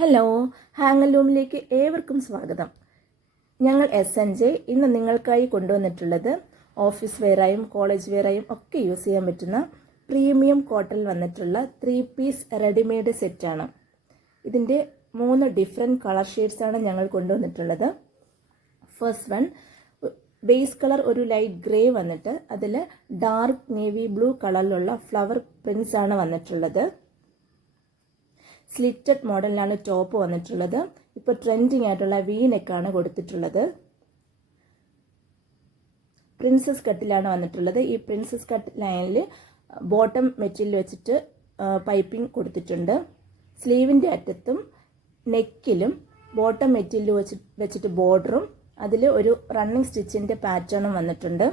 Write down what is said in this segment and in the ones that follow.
Hello, ഹാങ്ങലൂമിലേക്ക് ഏവർക്കും സ്വാഗതം. ഞങ്ങൾ SNJ ഇന്ന് നിങ്ങൾക്കായി കൊണ്ടുവന്നിട്ടുള്ളത് ഓഫീസ് വെയറായും കോളേജ് വെയറായും ഒക്കെ യൂസ് ചെയ്യാൻ പറ്റുന്ന പ്രീമിയം കോട്ടണിൽ വന്നിട്ടുള്ള 3 പീസ് റെഡിമെയ്ഡ് സെറ്റാണ്. ഇതിൻ്റെ 3 ഡിഫറെൻറ്റ് കളർ ഷെയ്ഡ്സാണ് ഞങ്ങൾ കൊണ്ടുവന്നിട്ടുള്ളത്. ഫസ്റ്റ് വൺ ബേസ് കളർ ഒരു ലൈറ്റ് ഗ്രേ വന്നിട്ട് അതിൽ ഡാർക്ക് നേവി ബ്ലൂ കളറിലുള്ള ഫ്ലവർ പ്രിൻസ് ആണ് വന്നിട്ടുള്ളത്. സ്ലിറ്റഡ് മോഡലിലാണ് ടോപ്പ് വന്നിട്ടുള്ളത്. ഇപ്പോൾ ട്രെൻഡിങ് ആയിട്ടുള്ള വി നെക്കാണ് കൊടുത്തിട്ടുള്ളത്. പ്രിൻസസ് കട്ടിലാണ് വന്നിട്ടുള്ളത്. ഈ പ്രിൻസസ് കട്ട് ലൈനിൽ ബോട്ടം മെറ്റീരിയൽ വെച്ചിട്ട് പൈപ്പിംഗ് കൊടുത്തിട്ടുണ്ട്. സ്ലീവിൻ്റെ അറ്റത്തും നെക്കിലും ബോട്ടം മെറ്റീരിയൽ വെച്ചിട്ട് ബോർഡറും അതിൽ ഒരു റണ്ണിങ് സ്റ്റിച്ചിൻ്റെ പാറ്റേണും വന്നിട്ടുണ്ട്.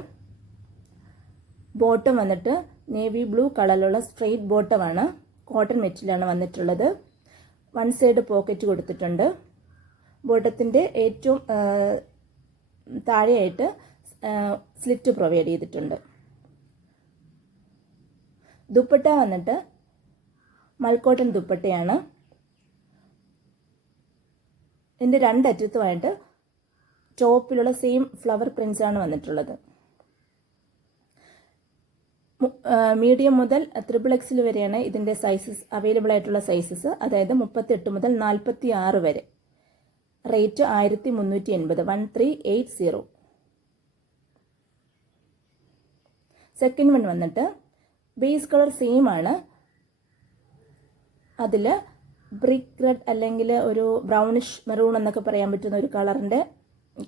ബോട്ടം വന്നിട്ട് നേവി ബ്ലൂ കളറിലുള്ള സ്ട്രെയിറ്റ് ബോട്ടമാണ്. കോട്ടൺ മെറ്റീരിയലാണ് വന്നിട്ടുള്ളത്. വൺ സൈഡ് പോക്കറ്റ് കൊടുത്തിട്ടുണ്ട്. ബോട്ടത്തിൻ്റെ ഏറ്റവും താഴെയായിട്ട് സ്ലിറ്റ് പ്രൊവൈഡ് ചെയ്തിട്ടുണ്ട്. ദുപ്പട്ട വന്നിട്ട് മൽക്കോട്ടൺ ദുപ്പട്ടയാണ്. ഇതിൻ്റെ രണ്ടറ്റത്തുമായിട്ട് ടോപ്പിലുള്ള സെയിം ഫ്ലവർ പ്രിൻസ് ആണ് വന്നിട്ടുള്ളത്. മീഡിയം മുതൽ XXL വരെയാണ് ഇതിൻ്റെ സൈസസ് അവൈലബിൾ ആയിട്ടുള്ള സൈസസ്. അതായത് 38 മുതൽ 46 വരെ. റേറ്റ് 1380, 1380. സെക്കൻഡ് വൺ വന്നിട്ട് ബേസ് കളർ സെയിം ആണ്. അതിൽ ബ്രിക്ക് റെഡ് അല്ലെങ്കിൽ ഒരു ബ്രൗണിഷ് മെറൂൺ എന്നൊക്കെ പറയാൻ പറ്റുന്ന ഒരു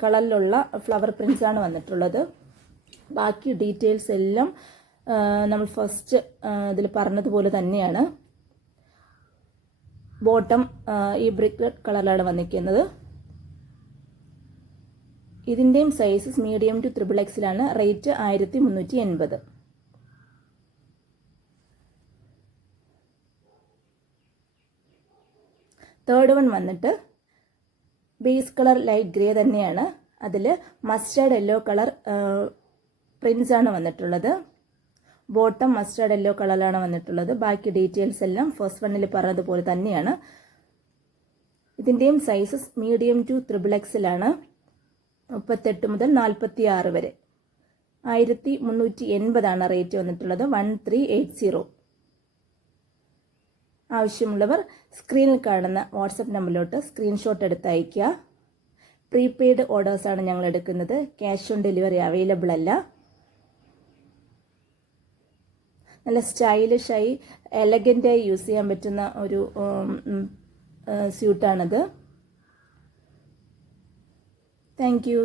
കളറിലുള്ള ഫ്ലവർ പ്രിൻസ് ആണ് വന്നിട്ടുള്ളത്. ബാക്കി ഡീറ്റെയിൽസ് എല്ലാം നമ്മൾ ഫസ്റ്റ് ഇതിൽ പറഞ്ഞതുപോലെ തന്നെയാണ്. ബോട്ടം ഈ ബ്രിക്ക് റെഡ് കളറിലാണ് വന്നിരിക്കുന്നത്. ഇതിൻ്റെയും സൈസസ് മീഡിയം ടു XXL ആണ്. റേറ്റ് 1380. തേർഡ് വൺ വന്നിട്ട് ബേസ് കളർ ലൈറ്റ് ഗ്രേ തന്നെയാണ്. അതിൽ മസ്റ്റേർഡ് യെല്ലോ കളർ പ്രിൻസ് ആണ് വന്നിട്ടുള്ളത്. ബോട്ടം മസ്റ്റേർഡ് യെല്ലോ കളറിലാണ് വന്നിട്ടുള്ളത്. ബാക്കി ഡീറ്റെയിൽസ് എല്ലാം ഫസ്റ്റ് വണ്ണിൽ പറഞ്ഞതുപോലെ തന്നെയാണ്. ഇതിൻ്റെയും സൈസസ് മീഡിയം ടു XXL ആണ്. 38 മുതൽ 46 വരെ. 1380 റേറ്റ് വന്നിട്ടുള്ളത്. 1380. ആവശ്യമുള്ളവർ സ്ക്രീനിൽ കാണുന്ന വാട്സപ്പ് നമ്പറിലോട്ട് സ്ക്രീൻഷോട്ട് എടുത്ത് അയയ്ക്കുക. പ്രീപെയ്ഡ് ഓർഡേഴ്സാണ് ഞങ്ങൾ എടുക്കുന്നത്. ക്യാഷ് ഓൺ ഡെലിവറി അവൈലബിൾ അല്ല. നല്ല സ്റ്റൈലിഷായി എലഗൻ്റായി യൂസ് ചെയ്യാൻ പറ്റുന്ന ഒരു സ്യൂട്ടാണിത്. Thank you.